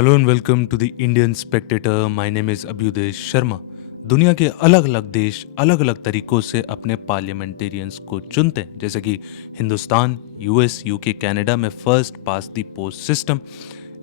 Hello and welcome to the Indian Spectator. My name is Abhyudaya Sharma. दुनिया के अलग अलग देश अलग अलग तरीकों से अपने पार्लियामेंटेरियंस को चुनते हैं, जैसे कि हिंदुस्तान, यूएस, यूके, कनाडा में first pass the post system.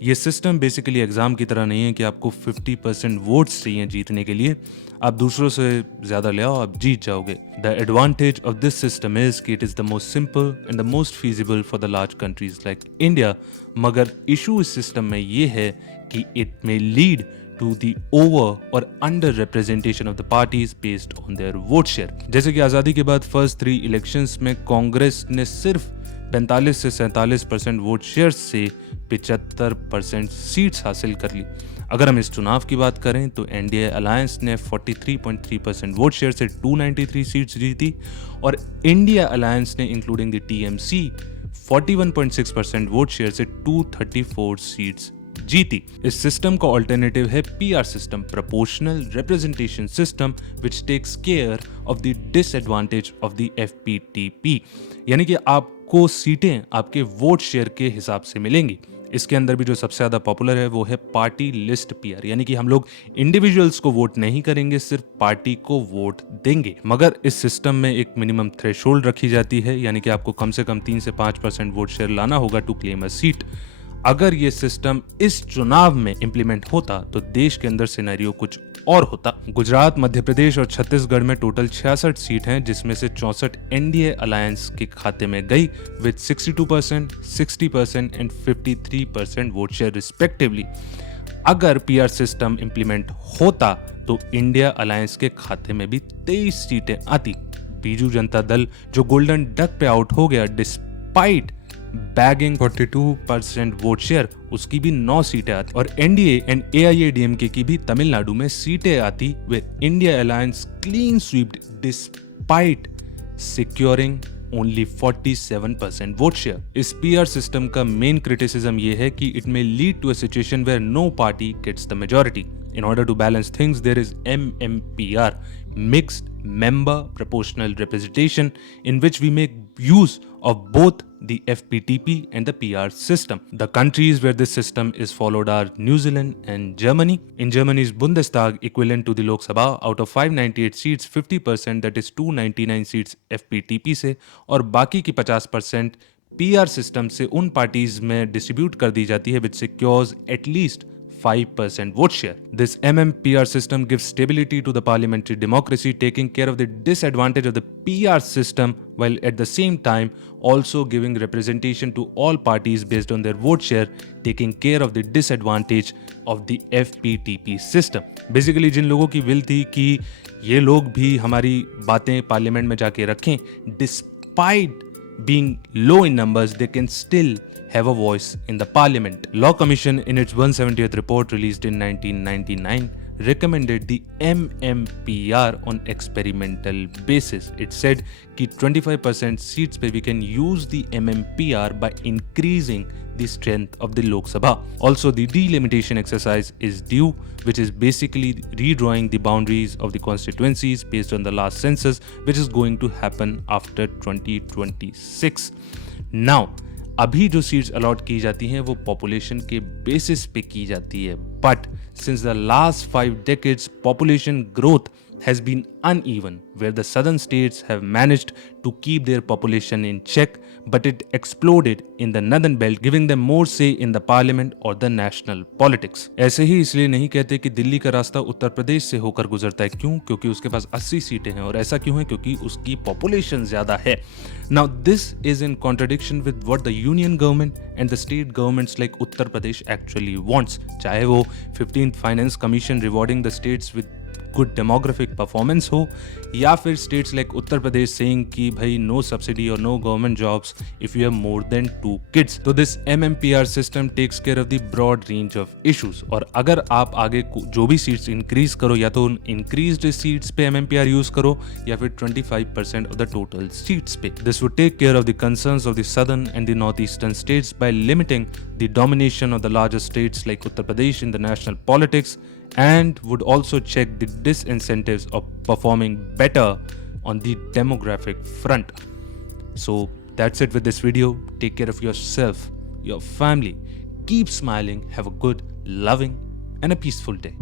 ये सिस्टम बेसिकली एग्ज़ाम की तरह नहीं है कि आपको 50% वोट्स चाहिए जीतने के लिए, आप दूसरों से ज़्यादा ले आओ, आप जीत जाओगे। The advantage of this system is कि it is the most simple and the most feasible for the large countries like India. मगर इशू इस सिस्टम में ये है कि it may lead to the over और under representation of the parties based on their vote share. जैसे कि आज़ादी के बाद फर्स्ट 3 इलेक्शंस में कांग्रेस ने सिर्फ 45 से 47% वोट शेयर से 75% सीट्स हासिल कर ली। अगर हम इस चुनाव की बात करें तो एनडीए अलायंस ने 43.3% वोट शेयर से 293 सीट्स जीती और इंडिया अलायंस ने including the TMC 41.6% vote share से 234 सीट्स जीती। इस सिस्टम का ऑल्टरनेटिव है PR system, proportional representation system, which takes care of the disadvantage of the FPTP. यानी कि आपको सीटें आपके वोट शेयर के हिसाब से मिलेंगी। इसके अंदर भी जो सबसे ज्यादा पॉपुलर है वो है पार्टी लिस्ट पीआर, यानी कि हम लोग इंडिविजुअल्स को वोट नहीं करेंगे, सिर्फ पार्टी को वोट देंगे। मगर इस सिस्टम में एक मिनिमम थ्रेशोल्ड रखी जाती है, यानी कि आपको कम से कम 3 से 5% वोट शेयर लाना होगा टू क्लेम अ सीट। अगर ये सिस्टम इस चुनाव में इंप्लीमेंट होता तो देश के अंदर सिनेरियो कुछ और होता। गुजरात, मध्य प्रदेश और छत्तीसगढ़ में टोटल 66 सीट हैं, जिसमें से 64 एनडीए अलायंस के खाते में गई with 62%, 60% and 53% vote share respectively. अगर पीआर सिस्टम इंप्लीमेंट होता तो इंडिया अलायंस के खाते में भी 23 सीटें आती। बीजू जनता दल जो गोल्डन डक पे आउट हो गया डिस्पाइट बैगिंग 42% वोट शेयर, उसकी भी 9 सीटें आती और एनडीए एंड एआईएडीएमके की भी तमिलनाडु में सीटें आती with India alliance clean swept despite securing only 47% vote share. इस पीआर सिस्टम का मेन क्रिटिसिज्म ये है कि it may lead to a situation where no party gets the majority. In order to balance things, there is MMPR, Mixed Member Proportional Representation, in which we make use of both the FPTP and the PR system. The countries where this system is followed are New Zealand and Germany. In Germany's Bundestag, equivalent to the Lok Sabha, out of 598 seats, 50% that is 299 seats FPTP से और बाकी की 50% PR system से उन parties में distribute कर दी जाती है, which secures at least 5% vote share. This MMPR system gives stability to the parliamentary democracy, taking care of the disadvantage of the PR system while at the same time also giving representation to all parties based on their vote share, taking care of the disadvantage of the FPTP system. Basically जिन लोगों की will थी कि ये लोग भी हमारी बातें parliament में जाके रखें, despite being low in numbers, they can still have a voice in the parliament. Law Commission in its 170th report released in 1999 recommended the MMPR on experimental basis. It said कि 25% seats पे we can use the MMPR by increasing the strength of the Lok Sabha. Also, the delimitation exercise is due, which is basically redrawing the boundaries of the constituencies based on the last census, which is going to happen after 2026. Now, अभी जो seats allot की जाती हैं वो population के basis पे की जाती है, but since the last 5 decades population growth has been uneven, where the southern states have managed to keep their population in check, but it exploded in the northern belt, giving them more say in the parliament or the national politics. ऐसे ही इसलिए नहीं कहते कि दिल्ली का रास्ता उत्तर प्रदेश से होकर गुजरता है। क्यों? क्योंकि उसके पास 80 सीटें हैं। और ऐसा क्यों है? क्योंकि उसकी पॉपुलेशन ज्यादा है। Now this is in contradiction with what the union government and the state governments like Uttar Pradesh actually wants. चाहे वो 15th Finance Commission rewarding the states with good demographic performance हो, या फिर states like Uttar Pradesh saying कि भाई no subsidy or no government jobs if you have more than 2 kids. तो this MMPR system takes care of the broad range of issues. और अगर आप आगे जो भी सीट्स इंक्रीज करो, या तो उन इंक्रीज्ड सीट्स पे MMPR यूज करो या फिर 25% of the total सीट्स पे. This would take care of the concerns of the southern and the northeastern states by limiting the domination of the larger states like Uttar Pradesh in the national politics, and would also check the disincentives of performing better on the demographic front. So that's it with this video. Take care of yourself, your family. Keep smiling. Have a good loving, and a peaceful day.